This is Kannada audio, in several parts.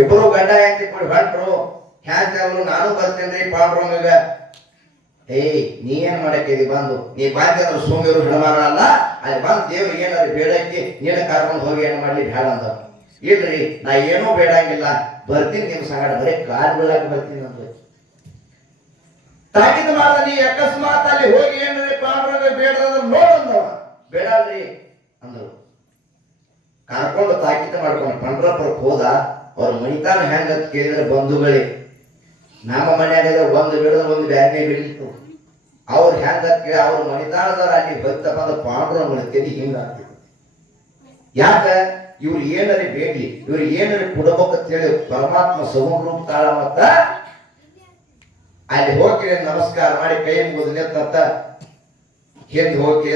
ಇಬ್ಬರು ಗಂಡ ಹೆಂಡತಿ ಕೊಡಿ ಹೊಂಟ್ರು. ಹ್ಯಾಂತವ್ರು ನಾನು ಬರ್ತೇನ್ರಿ ಪಾಂಡ್ರಂಗ. ನೀ ಏನ್ ಮಾಡಕ್ಕಿದಿ ಬಂದು? ನೀ ಬಾಂಧವ್ರು ಸೋಮಿಯವರು ಹೆಣಮಾರ ಅಲ್ಲ, ಅಲ್ಲಿ ಬಂದು ದೇವ್ರಿಗೆ ಏನಾದ್ರು ಬೇಡಕ್ಕೆ ನೀನು ಕರ್ಕೊಂಡು ಹೋಗಿ ಏನು ಮಾಡ್ಲಿ ಬೇಡ ಅಂದ. ಇಲ್ರಿ ನಾ ಏನೂ ಬೇಡಂಗಿಲ್ಲ, ಬರ್ತೀನಿ ನಿಮ್ ಸಂಗಡ, ಬರೀ ಕಾಲ್ ಬೀಳಾಕ ಬರ್ತೀನಿ ಅಂತ ತಾಕೀತು ಮಾಡ. ನೀ ಅಕಸ್ಮಾತ್ ಅಲ್ಲಿ ಹೋಗಿ ಏನ್ರಿ ಪಾಂಡ್ರಂಗ ಬೇಡದಂದ್ರೆ ನೋಡಂದವ. ಬೇಡಲ್ರಿ ಅಂದ್ರು. ಕರ್ಕೊಂಡು ತಾಕೀತು ಮಾಡ್ಕೊಂಡು ಪಂಡ್ರಾಪುರಕ್ಕೆ ಹೋದ. ಅವ್ರ ಮನಿತಾನ ಹೆಂಗಂತ ಕೇಳಿದ್ರೆ ಬಂಧುಗಳೇ, ನಮ್ಮ ಮನ್ಯಾಗ ಒಂದು ಬಿಡದ ಒಂದು ಬ್ಯಾಗ್ನೇ ಬೆಳೀತು. ಅವ್ರು ಹೆಂಗಂತ ಕೇಳಿ ಅವ್ರ ಮನಿತಾನದವ್ರ ಅಲ್ಲಿ ಬಂತಪ್ಪ ಅಂದ್ರೆ ಪಾಂಡ್ರ ಮನಿತೇನಿ ಹಿಂಗಾಗ್ತಿತ್ತು. ಯಾಕ? ಇವ್ರು ಏನರಿ ಬೇಡ್ಲಿ, ಇವ್ರು ಏನರಿ ಕೊಡಬೇಕಂತೇಳಿ ಪರಮಾತ್ಮ ಸಮೂಹ ತಾಳ ಮತ್ತ ಅಲ್ಲಿ ಹೋಗಿ ನಮಸ್ಕಾರ ಮಾಡಿ ಕೈ ಮುಗಿದು ನಿಂತ ಹಿಂದ್ ಹೋಗಿ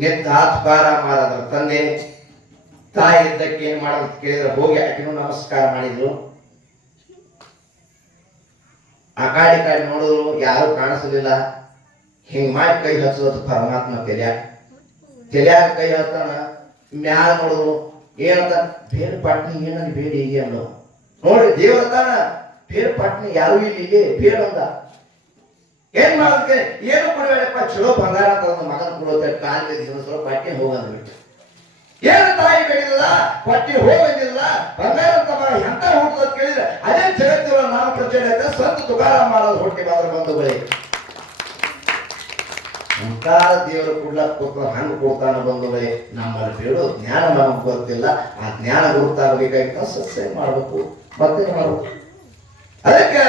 ನಿಂತ ಹಾತ್ಕಾರ ಮಾಡಿದ್ರ ತಂದೆ ತಾಯಿ ಇದ್ದಕ್ಕೆ ಏನ್ ಮಾಡೋದು ಕೇಳಿದ್ರೆ ಹೋಗಿ ಆಕಿನೂ ನಮಸ್ಕಾರ ಮಾಡಿದ್ರು. ಆ ಕಾಡಿ ನೋಡಿದ್ರು ಯಾರು ಕಾಣಿಸಲಿಲ್ಲ. ಹಿಂಗ್ ಮಾಡಿ ಕೈ ಹಚ್ಚೋದು ಪರಮಾತ್ಮ ತೆಲ್ಯಾಗ ಕೈ ಹಚ್ತಾನ. ಮ್ಯಾಲ ನೋಡಿದ್ರು ಏನಂತ ಬೇರೆ ಪಾಟ್ನಿ ಏನಲ್ಲಿ ಬೇಡ ಹೀಗೆ ಅನ್ನೋ ನೋಡ್ರಿ ದೇವ್ರ ತಾನ ಬೇರೆ ಪಾಟ್ನಿ ಯಾರು ಇಲ್ಲಿ ಬೇಡ ಅಂದ. ಏನ್ ಮಾಡೋದಕ್ಕೆ ಏನು ಕೊಡಬೇಡಪ್ಪ, ಚಲೋ ಬಂಗಾರ ಅಂತ ಒಂದು ಮಗನ ಕೊಡೋದೆ ಕಾಲಿಗೆ ದಿವಸ ಪಾಟ್ನಿ ಹೋಗಂದ್ಬಿಟ್ಟು. ಏನು ತಾಯಿ ಬೇಡಿಲ್ಲ, ಪಟ್ಟಿ ಹೋಗಂಗಿಲ್ಲ, ಬಂಗಾರ ಅಂತ ಮಗ ಎಂತ ಹುಟ್ಟದ ಕೇಳಿದ್ರೆ ಅದೇ ಜಗತ್ತಿನ ನಾಮ ಪ್ರಚೋದನೆ ಸಂತ ತುಕಾರಾಮ ಮಾಡೋದು ಹುಟ್ಟಿ ಮಾತ್ರ ಬಂಧುಗಳೇ. ಮುಂತಾದ ದೇವರು ಕೊಡ್ಲಕ್ ಕೊಟ್ಟು ಹಂಗ ಕೊಡ್ತಾನ ಬಂಧುಗಳೇ. ನಮ್ಮಲ್ಲಿ ಬೇಡೋ ಜ್ಞಾನ ನಮಗೆ ಗೊತ್ತಿಲ್ಲ. ಆ ಜ್ಞಾನ ಗುರುತಾಗಬೇಕಾಗಿತ್ತ ಸತ್ಸಂಗ ಮಾಡ್ಬೇಕು, ಮತ್ತೆ ಮಾಡ್ಬೇಕು. ಅದಕ್ಕೆ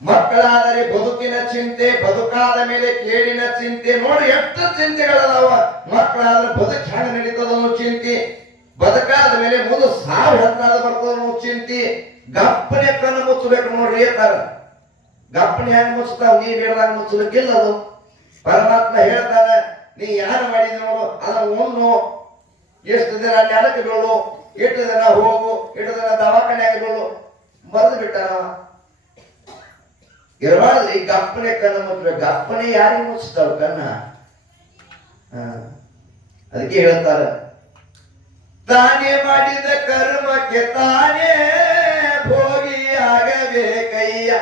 ಮಕ್ಕಳಾದರೆ ಬದುಕಿನ ಚಿಂತೆ, ಬದುಕಾದ ಮೇಲೆ ಕೇಳಿನ ಚಿಂತೆ. ನೋಡಿ ಎಷ್ಟು ಚಿಂತೆಗಳದಾವ. ಮಕ್ಕಳಾದ್ರೆ ಬದುಕು ಹೆಂಗ ನಡೀತದನ್ನೋ ಚಿಂತೆ, ಬದುಕಾದ ಮೇಲೆ ಮುಂದೆ ಸಾವು ಹತ್ತಾದ ಬರ್ತದನ್ನೋ ಚಿಂತೆ. ಗಪ್ಪನೆ ಕಣ್ಣು ಮುಚ್ಚಬೇಕು ನೋಡ್ರಿ ಏತಾರ. ಗಪ್ಪನೆ ಹೆಂಗ್ ಮುಚ್ತಾವ? ನೀ ಬೇಡದಾಗ ಮುಚ್ಚಲಿಕ್ಕಿಲ್ಲ. ಅದು ಪರಮಾತ್ಮ ಹೇಳ್ತಾನ, ನೀ ಯಾರು ಮಾಡಿದ ನೋಡು ಅದನ್ನ ಉಣ್ಣು, ಎಷ್ಟು ದಿನ ನೆಲಕ್ಕೆ ಬೀಳು, ಎಷ್ಟು ದಿನ ಹೋಗು, ಎಷ್ಟು ದಿನ ದವಾಖಾನೆಯಾಗ ಬೀಳು, ಮರೆದು ಬಿಟ್ಟಾನ. ಇರಬಾರ್ದ್ರಿ ಗಪ್ಪನೆ ಕಣ್ಣು ಮುಚ್ಚಬೇಕು. ಗಪ್ಪನೆ ಯಾರಿಗೆ ಮುಚ್ತಾವ ಕಣ್ಣ? ಅದಕ್ಕೆ ಹೇಳ್ತಾರ, ತಾನೇ ಮಾಡಿದ ಕರ್ಮಕ್ಕೆ ತಾನೇ ಭೋಗಿ ಆಗಬೇಕಯ್ಯ.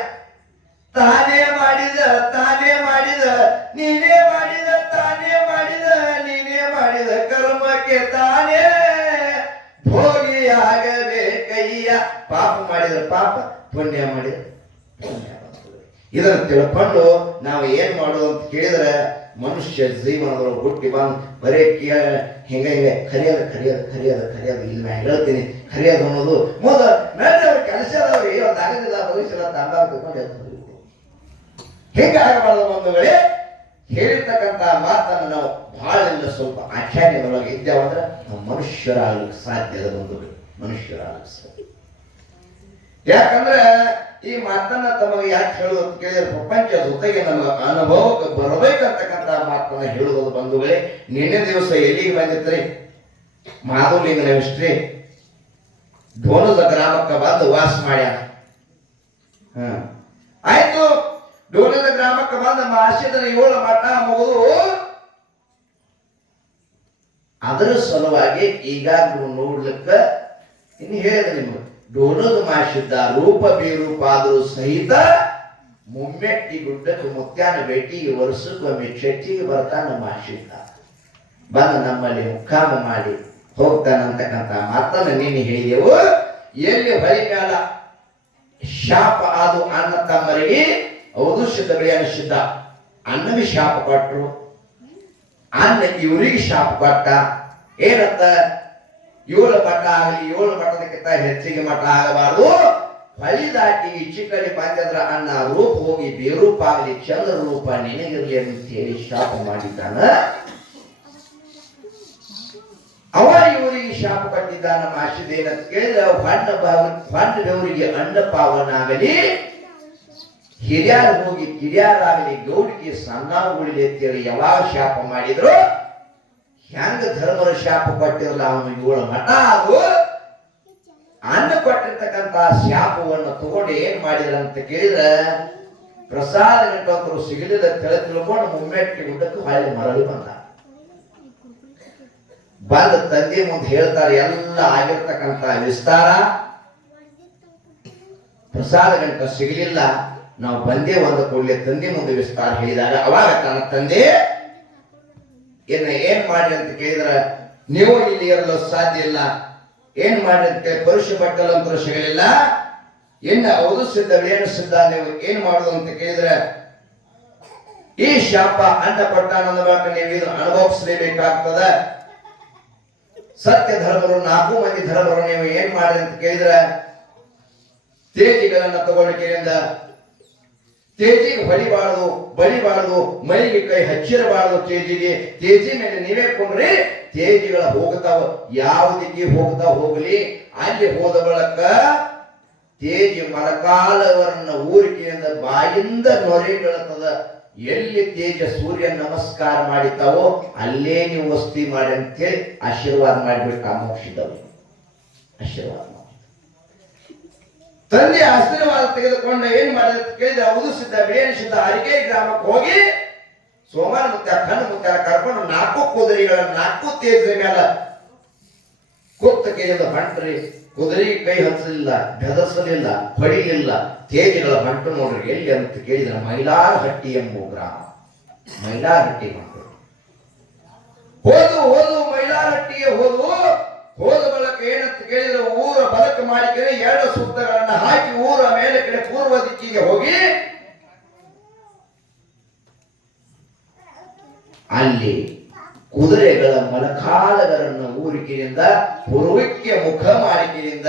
ತಾನೇ ಮಾಡಿದ ನೀನೇ ಮಾಡಿದ, ತಾನೇ ಮಾಡಿದ ನೀನೇ ಮಾಡಿದ ಕರ್ಮಕ್ಕೆ ತಾನೇ ಭೋಗಿ ಆಗಬೇಕಯ್ಯ. ಪಾಪ ಮಾಡಿದ ಪಾಪ, ಪುಣ್ಯ ಮಾಡಿದ ಪುಣ್ಯ. ಇದನ್ನು ತಿಳ್ಕೊಂಡು ನಾವು ಏನ್ ಮಾಡೋದು ಅಂತ ಕೇಳಿದ್ರೆ, ಮನುಷ್ಯ ಜೀವನದೊಳಗೆ ಹುಟ್ಟಿ ಬಂದು ಬರೀ ಹಿಂಗ ಕರಿಯೋದು ಇಲ್ಲಿ ನಾ ಹೇಳ್ತೀನಿ. ಕರಿಯೋದು ಅನ್ನೋದು ಮೊದಲು ಅವ್ರ ಕೆಲಸದವ್ರು ಒಂದು ಆಗದಿಲ್ಲ, ಭವಿಷ್ಯ ತಂಬಾಕು ಹಿಂಗಾಗಬಾರ್ದು ಬಂಧುಗಳೇ. ಹೇಳಿರ್ತಕ್ಕಂಥ ಮಾತನ್ನು ನಾವು ಬಹಳ ಇಲ್ಲ ಸ್ವಲ್ಪ ಆಖ್ಯಾನದೊಳಗೆ ಇದ್ದೇವಂದ್ರೆ ನಾವು ಮನುಷ್ಯರಾಗಲಿಕ್ಕೆ ಸಾಧ್ಯದ ಬಂಧುಗಳು, ಮನುಷ್ಯರಾಗಲಿಕ್ಕೆ ಸಾಧ್ಯ. ಯಾಕಂದ್ರೆ ಈ ಮಾತನ್ನ ತಮಗೆ ಯಾಕೆ ಹೇಳುವುದು ಕೇಳಿದ್ರೆ, ಪ್ರಪಂಚ ಜೊತೆಗೆ ನಮಗೆ ಅನುಭವಕ್ಕೆ ಬರಬೇಕಂತಕ್ಕಂಥ ಮಾತನ್ನ ಹೇಳುವುದು ಬಂಧುಗಳೇ. ನಿನ್ನೆ ದಿವಸ ಎಲ್ಲಿಗೆ ಬಂದಿದ್ರಿ? ಮಾಧುಲಿಂಗನ ವಿಷ್ಟ್ರಿ ಢೋಣದ ಗ್ರಾಮಕ್ಕೆ ಬಂದು ವಾಸ ಮಾಡ್ಯಾನ. ಆಯ್ತು, ಢೋಣದ ಗ್ರಾಮಕ್ಕೆ ಬಂದ ಮಾಸಿದನ 7 ಮಠ ಮುಗಿದು ಅದರ ಸಲುವಾಗಿ ಈಗಾಗಲೂ ನೋಡ್ಲಿಕ್ಕೆ ಇನ್ನು ಹೇಳಿದ್ರೆ ನಿಮ್ಗೆ ಡೋಣದ ಮಾಸಿದ್ದ ರೂಪ ಬೇರೂಪ ಆದರೂ ಸಹಿತ ಮುಮ್ಮೆಟ್ಟಿ ಗುಡ್ಡಕ್ಕೆ ಮುತ್ಯಾನ ಭೇಟಿ ವರ್ಷಕ್ಕೊಮ್ಮೆ ಚರ್ಚಿಗೆ ಬರ್ತಾನ ಮಾಸಿದ್ದ. ಬಂದು ನಮ್ಮಲ್ಲಿ ಮುಖಾಮ ಮಾಡಿ ಹೋಗ್ತಾನಂತಕ್ಕಂಥ ಮಾತನ್ನು ನೀನು ಹೇಳಿದೆವು. ಎಲ್ಲಿ ಹೊಳಿ ಮ್ಯಾಲ ಶಾಪ ಆದು ಅಣ್ಣ ತಮ್ಮರಿಗೆ ಹೌದು ಸಿದ್ಧ ಬೆಳೆಯನ ಸಿದ್ಧ ಅಣ್ಣಗೆ ಶಾಪ ಕೊಟ್ಟರು. ಅಣ್ಣ ಇವರಿಗೆ ಶಾಪ ಕೊಟ್ಟ. ಏನಂತ? 7 ಮಠ ಆಗಲಿ, 7 ಮಠದಕ್ಕಿಂತ ಹೆಚ್ಚಿಗೆ ಮಠ ಆಗಬಾರ್ದು. ಹೊಳಿ ದಾಟಿ ಈಚೆ ಕಡೆ ಬಂದ್ರ ಅಣ್ಣ ರೂಪ ಹೋಗಿ ಬೇರೂಪ ಆಗಲಿ, ಚಂದ್ರ ರೂಪ ನಿನಗಿರ್ಲಿ ಅಂತ ಹೇಳಿ ಶಾಪ ಮಾಡಿದ್ದಾನ. ಅವ ಇವರಿಗೆ ಶಾಪ ಕೊಟ್ಟಿದ್ದಾನ. ಮಾಸಿದೇನಂತ ಕೇಳಿದ್ರೆ, ಹೊಂಡದವರಿಗೆ ಅಣ್ಣ ಪಾವನಾಗಲಿ, ಹಿರಿಯಾರ ಹೋಗಿ ಕಿರಿಯಾರಾಗಲಿ, ಗೌಡಿಗೆ ಸಣ್ಣಾವುಗಳಿದೆ ಅಂತೇಳಿ ಯಾವಾಗ ಶಾಪ ಮಾಡಿದ್ರು, ಹೆಂಗ ಧರ್ಮರ ಶಾಪ ಕೊಟ್ಟಿರಲ್ಲ ಅವನು 7 ಮಠ. ಅದು ಅನ್ನ ಕೊಟ್ಟಿರ್ತಕ್ಕಂಥ ಶಾಪವನ್ನು ತಗೊಂಡು ಏನ್ ಮಾಡಿದ್ರ ಅಂತ ಕೇಳಿದ್ರೆ, ಪ್ರಸಾದ ಗಂಟರು ಸಿಗಲಿಲ್ಲ ತಿಳ್ಕೊಂಡು ಮುಮ್ಮೆಟ್ಟಿ ಗುಡ್ಡಕ್ಕೆ ಹೊಳ್ಳಿ ಮರಳಿ ಬಂದ. ಬಂದ ತಂದೆ ಮುಂದೆ ಹೇಳ್ತಾರೆ ಎಲ್ಲ ಆಗಿರ್ತಕ್ಕಂಥ ವಿಸ್ತಾರ. ಪ್ರಸಾದ ಗಂಟ ಸಿಗಲಿಲ್ಲ, ನಾವು ಬಂದೇ ಒಂದು ಕೂಡಲೇ ತಂದೆ ಮುಂದೆ ವಿಸ್ತಾರ ಹೇಳಿದಾಗ ಅವಾಗ ತನ್ನ ತಂದೆ ಏನ್ ಮಾಡ್ರಿ ಅಂತ ಕೇಳಿದ್ರ, ನೀವು ಇಲ್ಲಿ ಇರಲು ಸಾಧ್ಯ ಇಲ್ಲ, ಏನ್ ಮಾಡ್ರಿ ಅಂತ ಕೇಳಿ ಪರುಷ ಬಟ್ಟಲಂತರೂ ಸಿಗಲಿಲ್ಲ, ಇನ್ನು ಹೌದು ಸಿದ್ಧ ಏನು ಸಿದ್ಧ, ನೀವು ಏನ್ ಮಾಡುದು ಅಂತ ಕೇಳಿದ್ರೆ ಈ ಶಾಪ ಅನ್ನ ಕೊಟ್ಟಾನಂದ ಬಳಿಕ ನೀವು ಇದು ಅನುಭವಿಸಲೇಬೇಕಾಗ್ತದ. ಸತ್ಯ ಧರ್ಮರು 4 ಮಂದಿ ಧರ್ಮರು ನೀವು ಏನ್ ಮಾಡ್ರಿ ಅಂತ ಕೇಳಿದ್ರೆ ತೇಜಿಗಳನ್ನ ತಗೊಳ್ಳಿಕೆಯಿಂದ ತೇಜಿಗೆ ಹೊಡಿಬಾರದು, ಬಡಿಬಾರದು, ಮೈಗೆ ಕೈ ಹಚ್ಚಿರಬಾರದು. ತೇಜಿ ಮೇಲೆ ನೀವೇ ಕೊಂಡ್ರಿ ತೇಜಿಗಳ ಹೋಗ್ತಾವ, ಯಾವುದಕ್ಕೆ ಹೋಗ್ತಾ ಹೋಗ್ಲಿ. ಅಲ್ಲಿ ಹೋದ ಬಳಕ ತೇಜಿ ಮರಕಾಲವರನ್ನ ಊರಿಕೆಯಿಂದ ಬಾಯಿಂದ ನೊರೆಗಳತದ. ಎಲ್ಲಿ ತೇಜ ಸೂರ್ಯ ನಮಸ್ಕಾರ ಮಾಡಿತಾವೋ ಅಲ್ಲೇ ನೀವು ವಸ್ತಿ ಮಾಡಿ ಅಂತೇಳಿ ಆಶೀರ್ವಾದ ಮಾಡಿಬಿಟ್ಟು ಮೋಕ್ಷಿದವು. ಆಶೀರ್ವಾದ ಮಾಡಿ ತಂದೆ ಆಶೀರ್ವಾದ ತೆಗೆದುಕೊಂಡು ಏನ್ ಮಾಡಿದ ಕೇಳಿದ್ರೆ ಹೌದು ಸಿದ್ಧ ಬಿಳಿಯನ ಸಿದ್ಧ ಅರಿಕೆ ಗ್ರಾಮಕ್ಕೆ ಹೋಗಿ ಸೋಮವಾರ ಮುತ್ಯ ಕಣ್ಣು ಮುತ್ಯ ಕರ್ಕೊಂಡು 4 ಕುದುರೆಗಳ 4 ತೇಜ ಮೇಲೆ ಕೂತ ಕೇಳಿದ ಹೊಂಟ್ರಿ. ಕುದುರೆ ಕೈ ಹಚ್ಚಲಿಲ್ಲ, ಬೆದಸಲಿಲ್ಲ, ಹೊಡಿಲಿಲ್ಲ. ತೇಜಗಳ ಹೊಂಟು ನೋಡ್ರಿ ಎಲ್ಲಿ ಅಂತ ಕೇಳಿದ್ರೆ ಮೈಲಾರಹಟ್ಟಿ ಎಂಬ ಗ್ರಾಮ. ಮೈಲಾರಹಟ್ಟಿ ಮಕ್ಕಳು ಹೋದು ಮೈಲಾರಹಟ್ಟಿಗೆ ಹೋದ ಬಳಕ ಏನಂತ ಕೇಳಿದ್ರೆ ಊರ ಬಲಕ ಮಾಡಿದರೆ 2 ಸೂಕ್ತಗಳನ್ನ ಹಾಕಿ ಊರ ಮೇಲೆ ಕಡೆ ಪೂರ್ವ ದಿಕ್ಕಿಗೆ ಹೋಗಿ ಅಲ್ಲಿ ಕುದುರೆಗಳ ಮಲಕಾಲಗರನ್ನು ಊರಿಕೆಯಿಂದ ಪೂರ್ವಕ್ಕೆ ಮುಖ ಮಾಡಿಕೆಯಿಂದ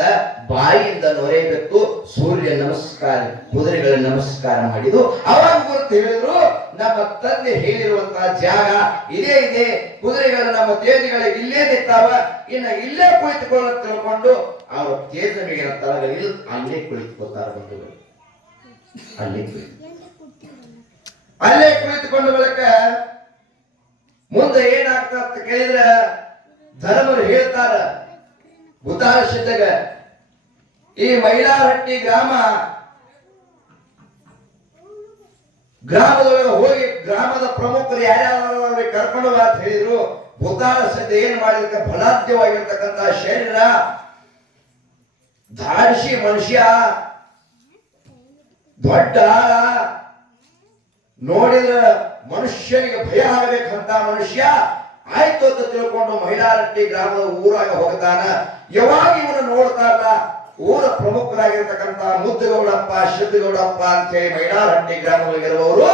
ಬಾಯಿಯಿಂದ ನೊರೆಬೇಕು. ಸೂರ್ಯ ನಮಸ್ಕಾರ, ಕುದುರೆಗಳ ನಮಸ್ಕಾರ ಮಾಡಿದ್ದು. ಅವಾಗ ಗುರುತು ಹೇಳಿದ್ರು, ನಮ್ಮ ತಂದೆ ಹೇಳಿರುವಂತಹ ಜಾಗ ಇದೇ ಇದೆ, ಕುದುರೆಗಳು ನಮ್ಮ ತೇಜಗಳ ಇಲ್ಲೇ ನಿಂತಾವ, ಇನ್ನು ಇಲ್ಲೇ ಕುಳಿತುಕೊಳ್ಳ ತಿಳ್ಕೊಂಡು ಅವರು ತೇಜ ಮೇಗಿನ ತಳಗಳಿಲ್ಲ ಅಲ್ಲೇ ಕುಳಿತುಕೊಳ್ತಾರೆ. ಬಂಧುಗಳು ಅಲ್ಲೇ ಕುಳಿತುಕೊಂಡ ಬಳಿಕ ಮುಂದೆ ಏನಾಗ್ತಾ ಅಂತ ಕೇಳಿದ್ರೆ ಧರ್ಮರು ಹೇಳ್ತಾರ ಭೂತಾಳ ಸಿದ್ಧಗ ಈ ಮೈಲಾರಹಟ್ಟಿ ಗ್ರಾಮದೊಳಗೆ ಹೋಗಿ ಗ್ರಾಮದ ಪ್ರಮುಖರು ಯಾರ್ಯಾರು ಕರ್ಕೊಂಡು ಬಾ ಅಂತ ಹೇಳಿದ್ರು. ಭೂತಾಳ ಸಿದ್ಧ ಏನ್ ಮಾಡಿದ ಬಲಾಢ್ಯವಾಗಿರ್ತಕ್ಕಂಥ ಶರೀರ, ಧಾಡಿಸಿ ಮನುಷ್ಯ, ದೊಡ್ಡ ನೋಡಿದ್ರ ಮನುಷ್ಯನಿಗೆ ಭಯ ಆಗಬೇಕಂತ ಮನುಷ್ಯ ಆಯ್ತು ಅಂತ ತಿಳ್ಕೊಂಡು ಮೈಲಾರಹಟ್ಟಿ ಗ್ರಾಮದ ಊರಾಗ ಹೋಗ್ತಾನ. ಯಾವಾಗ ಇವನು ನೋಡ್ತಾರಲ್ಲ ಊರ ಪ್ರಮುಖರಾಗಿರ್ತಕ್ಕಂಥ ಮುದ್ದುಗೌಡಪ್ಪ, ಸಿದ್ದಗೌಡಪ್ಪ ಅಂತ ಹೇಳಿ ಮೈಲಾರಹಟ್ಟಿ ಗ್ರಾಮದಲ್ಲಿರುವವರು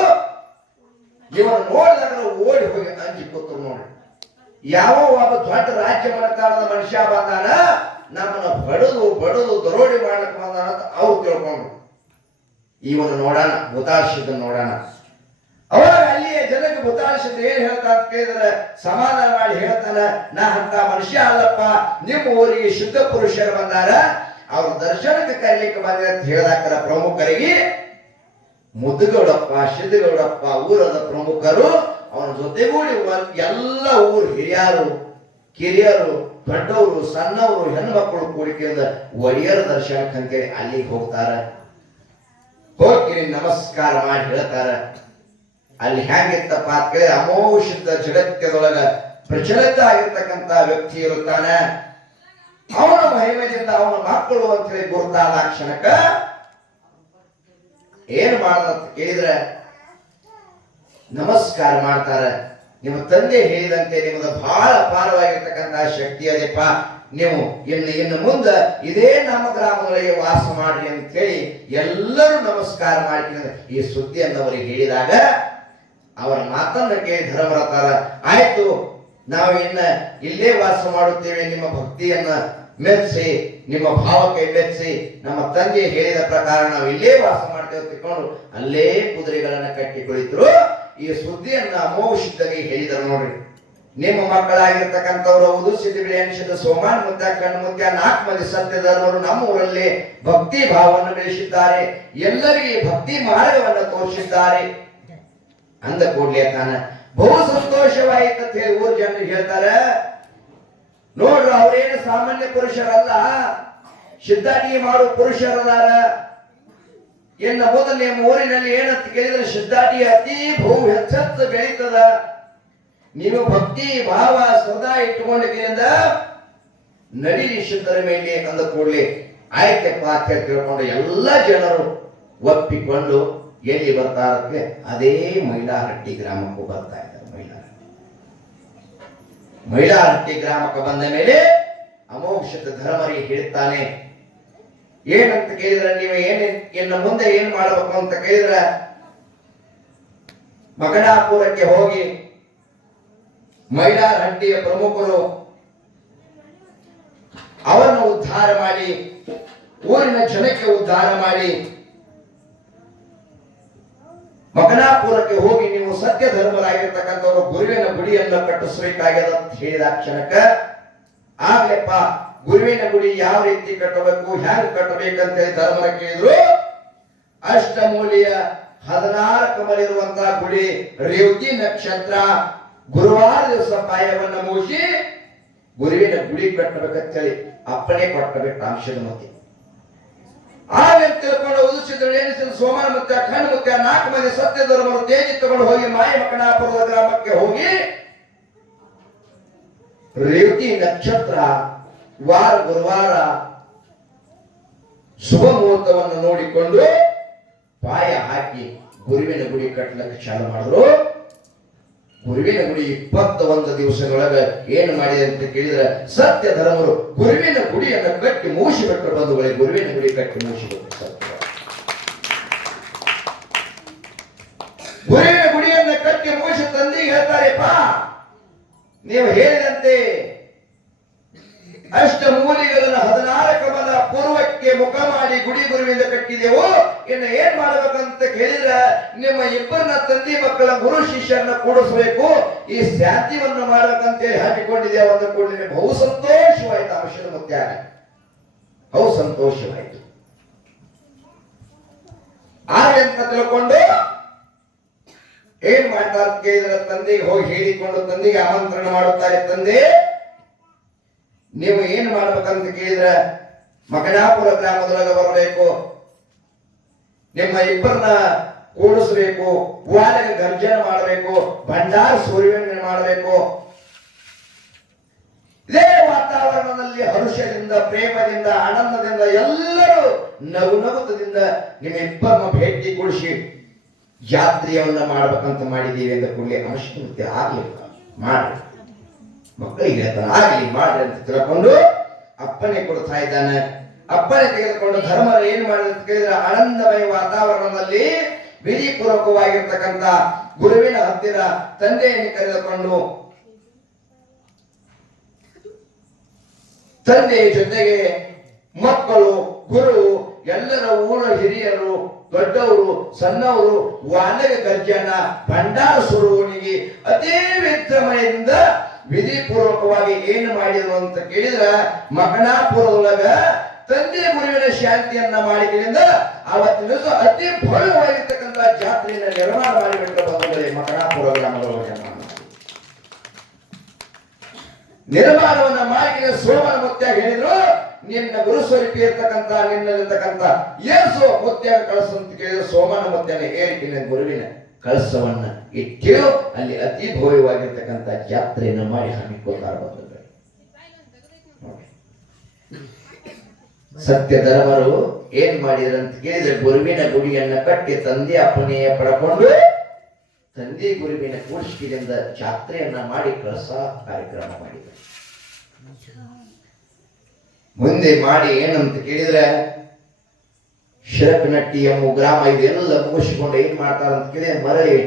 ಇವನು ನೋಡಿದಾಗ ಓಡಿ ಹೋಗಿ ಅಂಜಿ ಕೂತರು. ನೋಡಿ, ಯಾವ ಒಬ್ಬ ದೊಡ್ಡ ರಾಜ್ಯ ಮನಕಾಲದ ಮನುಷ್ಯ ಬಂದಾನ, ನಮ್ಮನ್ನ ಬಡದು ದರೋಡಿ ಮಾಡ್ಲಿಕ್ಕೆ ಬಂದಾನ ಅಂತ ಅವ್ರು ತಿಳ್ಕೊಂಡು ಇವನು ನೋಡೋಣ, ಭೂತಾಶಿದ್ದ ನೋಡೋಣ. ಅವಾಗ ಅಲ್ಲಿಯ ಜನಕ್ಕೆ ಭೂತಾಶಿದ್ದ ಏನ್ ಹೇಳ್ತಾ ಅಂತ ಕೇಳಿದ್ರೆ ಸಮಾಧಾನ ಮಾಡಿ ಹೇಳ್ತಾನ, ನಾ ಅಂತ ಮನುಷ್ಯ ಅಲ್ಲಪ್ಪ, ನಿಮ್ಮ ಊರಿಗೆ ಶುದ್ಧ ಪುರುಷರು ಬಂದಾರ, ಅವ್ರ ದರ್ಶನಕ್ಕೆ ಕರೀಲಿಕ್ಕೆ ಬಂದ ಅಂತ ಹೇಳಿದಾಕರ ಪ್ರಮುಖರಿಗೆ ಮುದ್ದುಗೌಡಪ್ಪ, ಸಿದ್ದಗೌಡಪ್ಪ ಊರದ ಪ್ರಮುಖರು ಅವನ ಜೊತೆಗೂಡಿ ಎಲ್ಲ ಊರು ಹಿರಿಯರು, ಕಿರಿಯರು, ದೊಡ್ಡವರು, ಸಣ್ಣವರು, ಹೆಣ್ಮಕ್ಕಳು ಕೂಡಿಕೆಯಿಂದ ಒಡೆಯರ ದರ್ಶನಕ್ಕೆ ಅಂತೇಳಿ ಅಲ್ಲಿಗೆ ಹೋಗ್ತಾರ. ಹೋಗಿ ನಮಸ್ಕಾರ ಮಾಡಿ ಹೇಳ್ತಾರ. ಅಲ್ಲಿ ಹೆಂಗಿತ್ತಪ್ಪ ಅಂತ ಕೇಳಿ ಅಮೋಷಿತ ಜಗತ್ಯದೊಳಗ ಪ್ರಚಲಿತ ಆಗಿರ್ತಕ್ಕಂಥ ವ್ಯಕ್ತಿ ಇರುತ್ತಾನೆ. ಅವನ ಮಹಿಮೆಯಿಂದ ಅವನ ಮಕ್ಕಳು ಅಂತ ಹೇಳಿ ಗುರುತಾದ ಕ್ಷಣಕ್ಕ ಏನ್ ಮಾಡದಂತ ಕೇಳಿದ್ರೆ ನಮಸ್ಕಾರ ಮಾಡ್ತಾರ. ನಿಮ್ಮ ತಂದೆ ಹೇಳಿದಂತೆ ನಿಮ್ಮದು ಬಹಳ ಅಪಾರವಾಗಿರ್ತಕ್ಕಂತಹ ಶಕ್ತಿ ಅದೆಪ್ಪ, ನೀವು ಇನ್ನು ಮುಂದ ಇದೇ ನಮ್ಮ ಗ್ರಾಮಗಳಿಗೆ ವಾಸ ಮಾಡ್ರಿ ಅಂತ ಹೇಳಿ ಎಲ್ಲರೂ ನಮಸ್ಕಾರ ಮಾಡ್ತೀನಿ ಈ ಸುದ್ದಿಯನ್ನು ಅವರಿಗೆ ಹೇಳಿದಾಗ ಅವರ ಮಾತನ್ನ ಕೇಳಿ ಧರ್ಮರತಾರ, ಆಯ್ತು ನಾವು ಇಲ್ಲೇ ವಾಸ ಮಾಡುತ್ತೇವೆ, ನಿಮ್ಮ ಭಕ್ತಿಯನ್ನ ಮೆಚ್ಚಿಸಿ, ನಿಮ್ಮ ಭಾವಕ್ಕೆ ಮೆಚ್ಚಿಸಿ, ನಮ್ಮ ತಂದೆ ಹೇಳಿದ ಪ್ರಕಾರ ನಾವು ಇಲ್ಲೇ ವಾಸ ಮಾಡ್ತೇವೆ ತಿಳ್ಕೊಂಡು ಅಲ್ಲೇ ಕುದುರೆಗಳನ್ನ ಕಟ್ಟಿ ಕುಳಿತರು. ಈ ಸುದ್ದಿಯನ್ನ ಅಮೋಷಿದ್ದಲ್ಲಿ ಹೇಳಿದರು. ನೋಡ್ರಿ, ನಿಮ್ಮ ಮಕ್ಕಳಾಗಿರ್ತಕ್ಕಂಥವ್ರು ಹೌದು ಸಿದ್ಧಬಿಳಿ ಅನಿಸಿದ ಸೋಮಾನ್ ಮುದ್ದ ಕಣ್ಣು ಮುದ್ದ 4 ಮಂದಿ ಸತ್ಯಧರ್ಮರು ನಮ್ಮ ಊರಲ್ಲಿ ಭಕ್ತಿ ಭಾವವನ್ನು ಬೆಳೆಸಿದ್ದಾರೆ, ಎಲ್ಲರಿಗೆ ಭಕ್ತಿ ಮಾರ್ಗವನ್ನು ತೋರಿಸಿದ್ದಾರೆ ಅಂದ ಕೂಡಲೇ ತಾನ ಬಹು ಸಂತೋಷವಾಯಿತು ಅಂತ ಹೇಳಿ ಊರ್ ಜನರು ಹೇಳ್ತಾರೆ. ನೋಡ್ರು, ಅವ್ರೇನು ಸಾಮಾನ್ಯ ಪುರುಷರಲ್ಲ, ಸಿದ್ಧಾಟಿಗೆ ಮಾಡುವ ಪುರುಷರದಾರ. ಇನ್ನು ಮೊದಲು ನಿಮ್ಮ ಊರಿನಲ್ಲಿ ಏನಂತ ಕೇಳಿದ್ರೆ ಸಿದ್ಧಾಟಿ ಅತಿ ಬಹು ಹೆಚ್ಚೆಚ್ಚು ಬೆಳೀತದ. ನೀವು ಭಕ್ತಿ ಭಾವ ಸದಾ ಇಟ್ಟುಕೊಂಡಿದ್ದರಿಂದ ನಡಿಲಿ ಶುದ್ಧರ ಮೇಲೆ ಅಂದ ಕೂಡಲೇ ಆಯ್ಕೆಪ್ಪ ಅಂತ ತಿಳ್ಕೊಂಡು ಎಲ್ಲ ಜನರು ಒಪ್ಪಿಕೊಂಡು ಎಲ್ಲಿ ಬರ್ತಾರಕ್ಕೆ ಅದೇ ಮೈಲಾರಹಟ್ಟಿ ಗ್ರಾಮಕ್ಕೂ ಬರ್ತಾ ಇದ್ದಾರೆ. ಮೈಲಾರಹಟ್ಟಿ ಗ್ರಾಮಕ್ಕೆ ಬಂದ ಮೇಲೆ ಅಮೋಕ್ಷದ ಧರ್ಮರಿ ಹೇಳ್ತಾನೆ. ಏನಂತ ಕೇಳಿದ್ರೆ, ನೀವು ಇನ್ನು ಮುಂದೆ ಏನ್ ಮಾಡಬೇಕು ಅಂತ ಕೇಳಿದ್ರೆ, ಮಗನಾಪುರಕ್ಕೆ ಹೋಗಿ ಮೈಲಾರಹಟ್ಟಿಯ ಪ್ರಮುಖರು ಅವರನ್ನು ಉದ್ಧಾರ ಮಾಡಿ, ಊರಿನ ಜನಕ್ಕೆ ಉದ್ಧಾರ ಮಾಡಿ, ಮಗನಾಪುರಕ್ಕೆ ಹೋಗಿ ನೀವು ಸತ್ಯ ಧರ್ಮರಾಗಿರ್ತಕ್ಕಂಥವರು ಗುರುವಿನ ಗುಡಿಯನ್ನು ಕಟ್ಟಿಸಬೇಕಾಗ್ಯದ ಅಂತ ಹೇಳಿದ ಕ್ಷಣಕ್ಕ, ಆಗ್ಲೆಪ್ಪ ಗುರುವಿನ ಗುಡಿ ಯಾವ ರೀತಿ ಕಟ್ಟಬೇಕು, ಹ್ಯಾಂಗ ಕಟ್ಟಬೇಕಂತ ಹೇಳಿ ಧರ್ಮರ ಕೇಳಿದ್ರು. ಅಷ್ಟಮೂಲಿಯ 16 ಕಮಲಿರುವಂತಹ ಗುಡಿ, ರೇವತಿ ನಕ್ಷತ್ರ, ಗುರುವಾರ ದಿವಸ ಪಾಯವನ್ನು ಮುಗಿಸಿ ಗುರುವಿನ ಗುಡಿ ಕಟ್ಟಬೇಕಂತೇಳಿ ಅಪ್ಪಣೆ ಕೊಟ್ಟಬೇಕು ಅಂಶದ ಮತ್ತೆ. ಆಮೇಲೆ ತಿಳ್ಕೊಂಡು ಉದಿಸಿದ್ರು ಎನಿಸಿದ ಸೋಮನ ಮುತ್ಯ, ಖಂಡ ಮುತ್ಯ 4 ಮಂದಿ ಸತ್ಯ ಧರ್ಮರು ತೇಜಿ ತಗೊಂಡು ಹೋಗಿ ಮಾಯ ಮಕನಾಪುರದ ಗ್ರಾಮಕ್ಕೆ ಹೋಗಿ ರೇವತಿ ನಕ್ಷತ್ರ ಗುರುವಾರ ಶುಭ ಮುಹೂರ್ತವನ್ನು ನೋಡಿಕೊಂಡು ಪಾಯ ಹಾಕಿ ಗುರುವಿನ ಗುಡಿ ಕಟ್ಟಲಿಕ್ಕೆ ಚಾಲು ಮಾಡಿದ್ರು. ಗುರುವಿನ ಗುಡಿ 21 ದಿವಸದೊಳಗೆ ಏನು ಮಾಡಿದೆ ಅಂತ ಕೇಳಿದ್ರೆ, ಸತ್ಯ ಧರ್ಮರು ಗುರುವಿನ ಗುಡಿಯನ್ನು ಕಟ್ಟಿ ಮುಗಿಸಿಬಿಟ್ರು. ಬಂಧುಗಳೇ, ಗುರುವಿನ ಗುಡಿ ಕಟ್ಟಿ ಮುಗಿಸಿಬಿಟ್ರು. ಸತ್ಯ ಗುರುವಿನ ಗುಡಿಯನ್ನು ಕಟ್ಟಿ ಮುಗಿಸಿ ತಂದೆಗೆ ಹೇಳ್ತಾರೆಪ್ಪ, ನೀವು ಹೇಳಿದಂತೆ ಅಷ್ಟಮೂಲಿಗಳನ್ನು 16 ಕಮಲ ಪೂರ್ವಕ್ಕೆ ಮುಖ ಮಾಡಿ ಗುಡಿ ಗುರುವಿಂದ ಕಟ್ಟಿದೆವು. ಇನ್ನು ಏನ್ ಮಾಡ್ಬೇಕಂತ ಕೇಳಿದ್ರೆ, ನಿಮ್ಮ ಇಬ್ಬರನ್ನ ತಂದೆ ಮಕ್ಕಳ ಗುರು ಶಿಷ್ಯರನ್ನ ಕೂಡಿಸಬೇಕು, ಈ ಶಾಂತಿವನ್ನು ಮಾಡ್ಬೇಕಂತೇಳಿ ಹಾಕಿಕೊಂಡಿದ್ದೇವೆ. ಒಂದು ಕೂಡಲೇ ಬಹು ಸಂತೋಷವಾಯಿತು. ಅಂಶದ ಮುತ್ಯಾಗ ಬಹು ಸಂತೋಷವಾಯಿತು. ಹಾಗೆ ಅಂತ ತಿಳ್ಕೊಂಡು ಏನ್ ಮಾಡ್ತಾರೆ ಕೇಳಿದ್ರೆ, ತಂದೆಗೆ ಹೋಗಿ ಹೇಳಿಕೊಂಡು ತಂದೆಗೆ ಆಮಂತ್ರಣ ಮಾಡುತ್ತಾರೆ. ತಂದೆ, ನೀವು ಏನ್ ಮಾಡ್ಬೇಕಂತ ಕೇಳಿದ್ರೆ, ಮಕನಾಪುರ ಗ್ರಾಮದೊಳಗೆ ಬರಬೇಕು, ನಿಮ್ಮ ಇಬ್ಬರನ್ನ ಕೂಡಿಸಬೇಕು, ವಾಲಿಗೆ ಗರ್ಜನೆ ಮಾಡಬೇಕು, ಭಂಡಾರ ಸೂರ್ಯನ ಮಾಡಬೇಕು. ಇದೇ ವಾತಾವರಣದಲ್ಲಿ ಹರುಷದಿಂದ, ಪ್ರೇಮದಿಂದ, ಆನಂದದಿಂದ ಎಲ್ಲರೂ ನಗುನಗುತ್ತದಿಂದ ನಿಮ್ಮ ಇಬ್ಬರನ್ನ ಭೇಟಿ ಕೊಡಿಸಿ ಜಾತ್ರೆಯನ್ನ ಮಾಡ್ಬೇಕಂತ ಮಾಡಿದ್ದೀವಿ ಅಂತ ಕೂಡಲೇ ಅವಶ್ಯಕತೆ ಆಗ್ಲಿಲ್ಲ. ಮಾಡಿ ಮಕ್ಕಳಿಗೆ ಹೇಳ್ತಾನೆ, ಆಗ್ಲಿ ಮಾಡ್ರಿ ಅಂತ ತಿಳ್ಕೊಂಡು ಅಪ್ಪನೆ ಕೊಡ್ತಾ ಇದ್ದಾನೆ. ಅಪ್ಪನೆ ತೆಗೆದುಕೊಂಡು ಧರ್ಮರು ಏನ್ ಮಾಡಿದ ಕೇಳಿದ್ರೆ, ಆನಂದಮಯ ವಾತಾವರಣದಲ್ಲಿ ವಿಧಿಪೂರ್ವಕವಾಗಿರ್ತಕ್ಕಂಥ ಗುರುವಿನ ಹತ್ತಿರ ತಂದೆಯನ್ನು ಕರೆದುಕೊಂಡು ತಂದೆಯ ಜೊತೆಗೆ ಮಕ್ಕಳು, ಗುರು, ಎಲ್ಲರ ಊರ ಹಿರಿಯರು, ದೊಡ್ಡವರು, ಸಣ್ಣವರು ವಾನಗ ಗರ್ಜನ ಭಂಡಾರ ಸುರುವನಿಗೆ ಅತಿ ವಿದ್ಯಮಯಿಂದ ವಿಧಿಪೂರ್ವಕವಾಗಿ ಏನು ಮಾಡಿದ್ರು ಅಂತ ಕೇಳಿದ್ರ, ಮಕನಾಪುರದೊಳಗ ತಂದೆ ಗುರುವಿನ ಶಾಂತಿಯನ್ನ ಮಾಡಿದ್ರಿಂದ ಆವತ್ತಿನ ದಿವಸ ಅತಿ ಭವ್ಯವಾಗಿರ್ತಕ್ಕಂಥ ಜಾತ್ರೆಯನ್ನ ನಿರ್ಮಾಣ ಮಾಡಿಬಿಟ್ಟು ಬಂದರೆ ಮಕನಾಪುರ ಗ್ರಾಮದೊಳಗೆ ನಿರ್ಮಾಣವನ್ನ ಮಾಡಿ ಸೋಮನ ಮುತ್ಯಾಗ ಹೇಳಿದ್ರು, ನಿನ್ನ ಗುರು ಸ್ವರೂಪಿ ಇರ್ತಕ್ಕಂಥ ನಿನ್ನಲ್ಲಿರ್ತಕ್ಕಂಥ ಏಸು ಮುತ್ಯಾಗ ಕಳಸ ಅಂತ ಕೇಳಿದ್ರು. ಸೋಮನ ಮುತ್ಯನ ಏರಿಕೆ ಗುರುವಿನ ಕಳಸವನ್ನ ಇಟ್ಟು ಅಲ್ಲಿ ಅತಿ ಭವ್ಯವಾಗಿರ್ತಕ್ಕಂಥ ಜಾತ್ರೆಯನ್ನು ಮಾಡಿ ಹಮ್ಮಿಕೊಳ್ತಾರೆ. ಬಂಧುಗಳೇ, ಸತ್ಯ ಧರ್ಮರು ಏನ್ ಮಾಡಿದ್ರು ಅಂತ ಕೇಳಿದ್ರೆ, ಗುರುವಿನ ಗುಡಿಯನ್ನ ಕಟ್ಟಿ ತಂದೆ ಅಪ್ಪನೆಯ ಪಡ್ಕೊಂಡು ತಂದೆ ಗುರುವಿನ ಕೂಡಿಸಿದಿಂದ ಜಾತ್ರೆಯನ್ನ ಮಾಡಿ ಕಳಸ ಕಾರ್ಯಕ್ರಮ ಮಾಡಿದರು. ಮುಂದೆ ಮಾಡಿ ಏನಂತ ಕೇಳಿದ್ರೆ, ಶಿರಕನಟ್ಟಿ ಎಂಬ ಗ್ರಾಮ ಇದೆಲ್ಲ ಮುಗಿಸಿಕೊಂಡು ಏನ್ ಮಾಡ್ತಾರೆ ಅಂತ ಕೇಳಿದ್ರೆ, ಮರಳಿ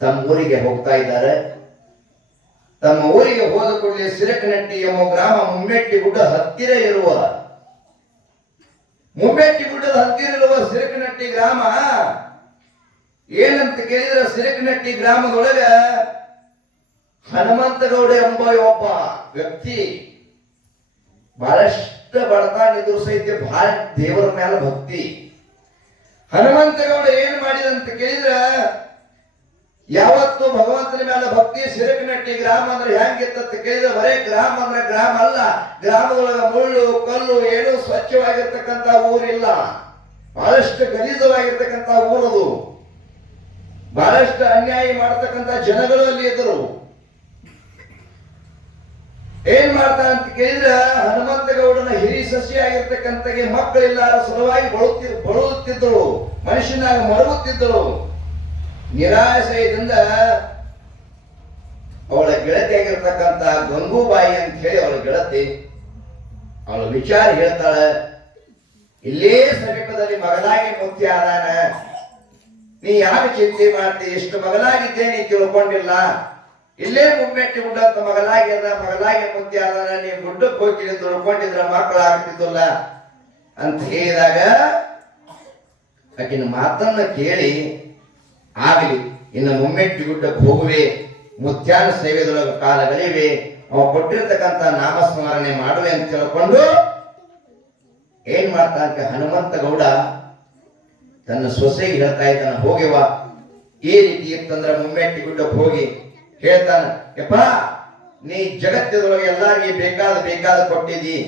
ತಮ್ಮ ಊರಿಗೆ ಹೋಗ್ತಾ ಇದ್ದಾರೆ. ತಮ್ಮ ಊರಿಗೆ ಹೋದ ಕೂಡಲೇ ಶಿರಕನಟ್ಟಿ ಎಂಬ ಗ್ರಾಮ ಮುಮ್ಮೆಟ್ಟಿ ಗುಡ್ಡ ಹತ್ತಿರ ಇರುವ ಶಿರಕನಟ್ಟಿ ಗ್ರಾಮ ಏನಂತ ಕೇಳಿದ್ರೆ, ಶಿರಕನಟ್ಟಿ ಗ್ರಾಮದೊಳಗ ಹನುಮಂತಗೌಡ ಎಂಬ ಒಬ್ಬ ವ್ಯಕ್ತಿ ಬಹಳಷ್ಟು ಬಡತನ ಇದ್ರು ಸಹಿತ ಬಹಳ ದೇವರ ಮೇಲೆ ಭಕ್ತಿ. ಹನುಮಂತಗೌಡ ಏನ್ ಮಾಡಿದಂತ ಕೇಳಿದ್ರ, ಯಾವತ್ತು ಭಗವಂತನ ಮೇಲೆ ಭಕ್ತಿ. ಶಿರಕನಟ್ಟಿ ಗ್ರಾಮ ಅಂದ್ರೆ ಹೆಂಗಿತ್ತ ಕೇಳಿದ್ರೆ, ಬರೇ ಗ್ರಾಮ ಅಂದ್ರೆ ಗ್ರಾಮ ಅಲ್ಲ, ಗ್ರಾಮದೊಳಗ ಮುಳ್ಳು ಕಲ್ಲು ಏನು ಸ್ವಚ್ಛವಾಗಿರ್ತಕ್ಕಂಥ ಊರಿಲ್ಲ, ಬಹಳಷ್ಟು ಗಲೀಜವಾಗಿರ್ತಕ್ಕಂಥ ಊರದು. ಬಹಳಷ್ಟು ಅನ್ಯಾಯ ಮಾಡತಕ್ಕಂಥ ಜನಗಳು ಅಲ್ಲಿ ಇದ್ದರು. ಏನ್ ಮಾಡ್ತಾನ ಅಂತ ಕೇಳಿದ್ರ ಹನುಮಂತಗೌಡನ ಹಿರಿ ಸಸಿ ಆಗಿರ್ತಕ್ಕಂಥಗೆ ಮಕ್ಕಳಿಲ್ಲಾರ ಸಲುವಾಗಿ ಬಳುತ್ತಿದ್ದಳು, ಮನುಷ್ಯನಾಗ ಮರುಗುತ್ತಿದ್ದಳು. ನಿರಾಶಯದಿಂದ ಅವಳ ಗೆಳತಿ ಆಗಿರ್ತಕ್ಕಂಥ ಗಂಗೂಬಾಯಿ ಅಂತ ಹೇಳಿ ಅವಳ ಗೆಳತಿ ಅವಳ ವಿಚಾರ ಹೇಳ್ತಾಳೆ. ಇಲ್ಲೇ ಸಮೀಪದಲ್ಲಿ ಮಗಲಾಗಿ ಮುತ್ಯ ಆದಾನ, ನೀ ಯಾಕೆ ಚಿಂತೆ ಮಾಡ್ತಿ? ಇಷ್ಟು ಮಗಲಾಗಿದ್ದೇ ನೀ ತಿಳ್ಕೊಂಡಿಲ್ಲ. ಇಲ್ಲೇ ಮುಮ್ಮೆಟ್ಟಿ ಗುಡ್ಡಂತ ಮಗಲಾಗಿ ಮುತ್ಯ ಆದಾನ, ನೀ ಗುಡ್ಡಕ್ಕೆ ಹೋಗಿ ತಿಳ್ಕೊಂಡಿದ್ರ ಮಕ್ಕಳಾಗ್ತಿದ್ದಲ್ಲ ಅಂತ ಹೇಳಿದಾಗ ಆಕಿನ ಮಾತನ್ನ ಕೇಳಿ ಆಗಲಿ ಇನ್ನು ಮುಮ್ಮೆಟ್ಟಿ ಗುಡ್ಡಕ್ಕೆ ಹೋಗುವೆ, ಮುತ್ಯಾನ ಸೇವೆದೊಳಗೆ ಕಾಲಗಳಿವೆ, ಅವ ಕೊಟ್ಟಿರ್ತಕ್ಕಂಥ ನಾಮಸ್ಮರಣೆ ಮಾಡುವೆ ಅಂತ ತಿಳ್ಕೊಂಡು ಏನ್ ಮಾಡ್ತಾನೆ ಹನುಮಂತ ಗೌಡ ತನ್ನ ಸೊಸೆಗೆ ಹೇಳ್ತಾ ಇದ್ದಾನ, ಹೋಗಿವ ಈ ರೀತಿ ಇತ್ತಂದ್ರ ಮುಮ್ಮೆಟ್ಟಿ ಗುಡ್ಡಕ್ಕೆ ಹೋಗಿ ಹೇಳ್ತಾನ, ಯಪ್ಪ ನೀ ಜಗತ್ತದೊಳಗೆ ಎಲ್ಲಾರಿಗೆ ಬೇಕಾದ ಕೊಟ್ಟಿದ್ದಿ,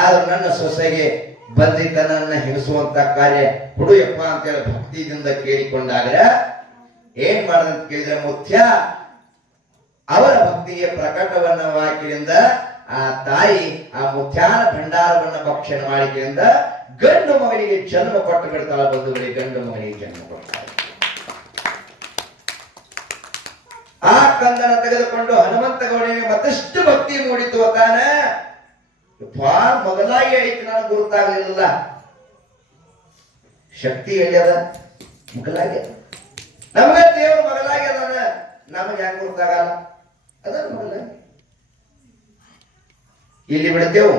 ಆದ್ರೂ ನನ್ನ ಸೊಸೆಗೆ ಬಂದಿದ್ದನನ್ನ ಹಿಡಿಸುವಂತ ಕಾರ್ಯ ಹುಡುಯಪ್ಪ ಅಂತೇಳಿ ಭಕ್ತಿಯಿಂದ ಕೇಳಿಕೊಂಡಾಗ ಏನ್ ಮಾಡದಂತ ಕೇಳಿದ್ರೆ ಮುತ್ಯ ಅವರ ಭಕ್ತಿಗೆ ಪ್ರಕಟವನ್ನವಾಗಿರಿಂದ ಆ ತಾಯಿ ಆ ಮುತ್ಯಾನ ಭಂಡಾರವನ್ನ ಭಕ್ಷಣ ಮಾಡಿಕೆಯಿಂದ ಗಂಡು ಮಗನಿಗೆ ಜನ್ಮ ಕೊಟ್ಟು ಬಿಡ್ತಾಳ. ಬಂಧುಗಳಿಗೆ ಗಂಡು ಮಗನಿಗೆ ಜನ್ಮ ಕೊಡ್ತಾಳೆ. ಆ ಕಂದನ ತೆಗೆದುಕೊಂಡು ಹನುಮಂತ ಗೌಡನಿಗೆ ಮತ್ತಷ್ಟು ಭಕ್ತಿ ಮೂಡಿತು. ತಾನ ಮೊದಲಾಗಿ ಐತಿ ನನಗೆ ಗುರುತಾಗಲಿಲ್ಲ, ಶಕ್ತಿ ಎಲ್ಲಿಯದ ಮಗಲಾಗಿ ನಮಗೆ ದೇವರು ಮಗಲಾಗಿ ಅದಾನ, ನಮಗೆ ಹೆಂಗ್ ಗುರುತಾಗಲ್ಲ? ಅದ ಮಗಲಾಗಿ ಇಲ್ಲಿ ಬಿಡ್ತೇವು,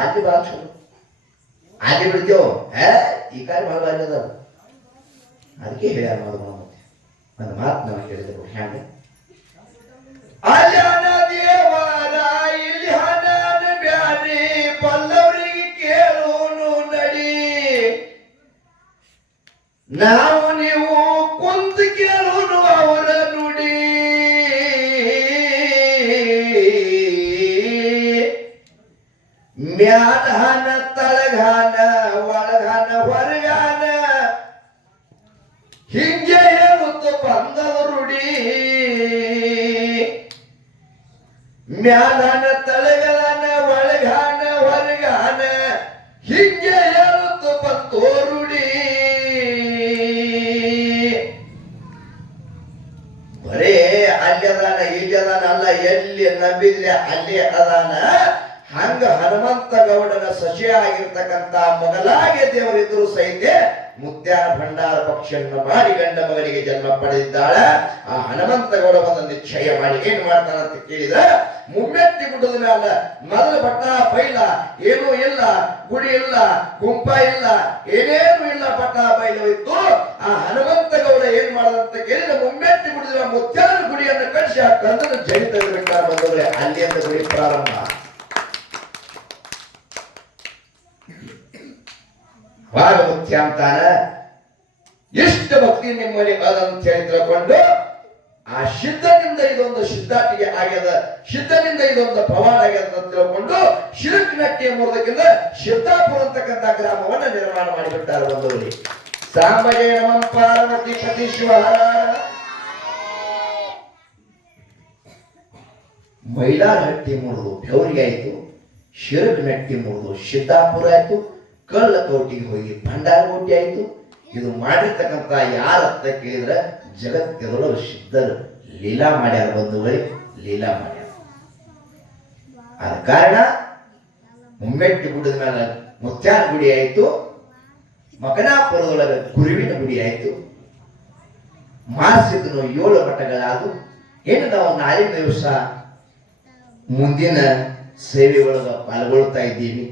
ಅಲ್ಲಿ ಬಹಳ ಚಲೋ, ಅಲ್ಲಿ ಬಿಡ್ತೇವು, ಈ ಕಾಯಿ ಬಹಳ ಬಾರಿ ಅದ. ಅದಕ್ಕೆ ಹೇಳ್ಯಾರ ಒಂದು ಮಾತು ನಾವು ಕೇಳಿದ್ರು, ಹ್ಯಾಂಗ ಅಲ್ಲಿ ಹಣ ದೇವರ ಇಲ್ಲಿ ಹಣ ಬ್ಯಾರಿ ಬಲ್ಲವರಿಗೆ ಕೇಳೋನು ನಡಿ, ನಾವು ನೀವು ಕುಂತು ಕೇಳೋನು ಅವರ ನುಡಿ, ಮ್ಯಾಲಹನ ತಳಗಾನ ಒಳಗಾನ ಹೊರಗಾನ ಹಿಂಗೆ ಹೇಳುತ್ತ ಬಂದವರುಡಿ, ಮ್ಯಾಲನ ತಳಗಾನ ಒಳಗಾನ ಹೊರಗಾನ ಹಿಂಗೆ ಹೇಳುತ್ತ ಬಂದೋರುಡಿ. ಬರೇ ಅಲ್ಲಿ ಅದಾನ ಇಲ್ಲಿ ಅದಾನ ಅಲ್ಲ, ಎಲ್ಲಿ ನಂಬಿದ್ರೆ ಅಲ್ಲಿ ಅದಾನ. ಹಂಗ ಹನುಮಂತ ಗೌಡನ ಸಶಿ ಆಗಿರ್ತಕ್ಕಂಥ ಮೊದಲಾಗೆ ದೇವರಿದ್ದರೂ ಸಹಿತ ಮುತ್ಯಾನ ಭಂಡಾರ ಪಕ್ಷಿಯನ್ನು ಮಾಡಿ ಗಂಡ ಮಗನಿಗೆ ಜನ್ಮ ಪಡೆದಿದ್ದಾಳ. ಆ ಹನುಮಂತ ಗೌಡ ಒಂದು ನಿಶ್ಚಯ ಮಾಡಿ ಏನ್ ಮಾಡ್ತಾನಂತ ಕೇಳಿದ, ಮುಮ್ಮೆಟ್ಟಿ ಗುಡ್ಡದ ಮ್ಯಾಲ ಮೊದಲ ಪಟ್ಟ ಬೈಲ ಏನೂ ಇಲ್ಲ, ಗುಡಿ ಇಲ್ಲ, ಗುಂಪ ಇಲ್ಲ, ಏನೇನು ಇಲ್ಲ, ಪಟ್ಟ ಬೈಲು ಇತ್ತು. ಆ ಹನುಮಂತ ಗೌಡ ಏನ್ ಮಾಡದಂತ ಕೇಳಿದ, ಮುಮ್ಮೆಟ್ಟಿ ಗುಡ್ಡದ ಮುತ್ಯಾನ ಗುಡಿಯನ್ನು ಕಳಿಸಿ ಆ ಕಂದನ ಜೈ ತೆಗೆದುಬಿಟ್ಟಾರ. ಬಂದವರೇ ಅಲ್ಲಿಂದ ಗುಡಿ ಪ್ರಾರಂಭ. ಮುತ್ಯ ಅಂತಾನ, ಎಷ್ಟು ಭಕ್ತಿ ನಿಮ್ಮಲ್ಲಿ ಅದಂತ ಹೇಳಿ ತಿಳ್ಕೊಂಡು ಆ ಸಿದ್ಧನಿಂದ ಇದೊಂದು ಸಿದ್ಧಾಟಿಗೆ ಆಗ್ಯದ, ಸಿದ್ಧನಿಂದ ಇದೊಂದು ಪವಾಡ ಆಗ್ಯದ ಅಂತ ತಿಳ್ಕೊಂಡು ಶಿರಕ್ನಟ್ಟಿ ಎಂಬುದಕ್ಕಿಂತ ಸಿದ್ದಾಪುರ ಅಂತಕ್ಕಂಥ ಗ್ರಾಮವನ್ನ ನಿರ್ಮಾಣ ಮಾಡಿಬಿಟ್ಟಾರ. ಬಂದವರಿಗೆ ಸಾಂಬಜಯ ನಮಃ ಪಾರ್ವತಿ ಪತಿ ಶಿವಹರ. ಮೈಲಾರಹಟ್ಟಿ ಮುರಿದು ಬೆವರಿಗೆ ಆಯ್ತು, ಶಿರಕ್ನಟ್ಟಿ ಮುರಿದು ಸಿದ್ದಾಪುರ ಆಯ್ತು, ಕಳ್ಳಕೋಟಿಗೆ ಹೋಗಿ ಭಂಡಾರಕೋಟಿ ಆಯ್ತು. ಇದು ಮಾಡಿರ್ತಕ್ಕಂಥ ಯಾರಂತ ಕೇಳಿದ್ರೆ ಜಗತ್ತಿನೊಳಗೆ ಸಿದ್ಧರು ಲೀಲಾ ಮಾಡ್ಯಾರ. ಬಂಧುಗಳೇ ಲೀಲಾ ಮಾಡ್ಯಾರ. ಆದ ಕಾರಣ ಮುಮ್ಮೆಟ್ಟಿ ಗುಡ್ಡದ ಮೇಲೆ ಮುತ್ಯಾನ ಗುಡಿ ಆಯ್ತು, ಮಕನಾಪುರದೊಳಗೆ ಗುರುವಿನ ಗುಡಿ ಆಯ್ತು, ಮಾಸಿದನು 7 ಮಠಗಳಾದು. ಏನು ನಾವು ನಾಳಿನ ದಿವಸ ಮುಂದಿನ ಸೇವೆ ಒಳಗೆ ಪಾಲ್ಗೊಳ್ತಾ ಇದ್ದೀವಿ.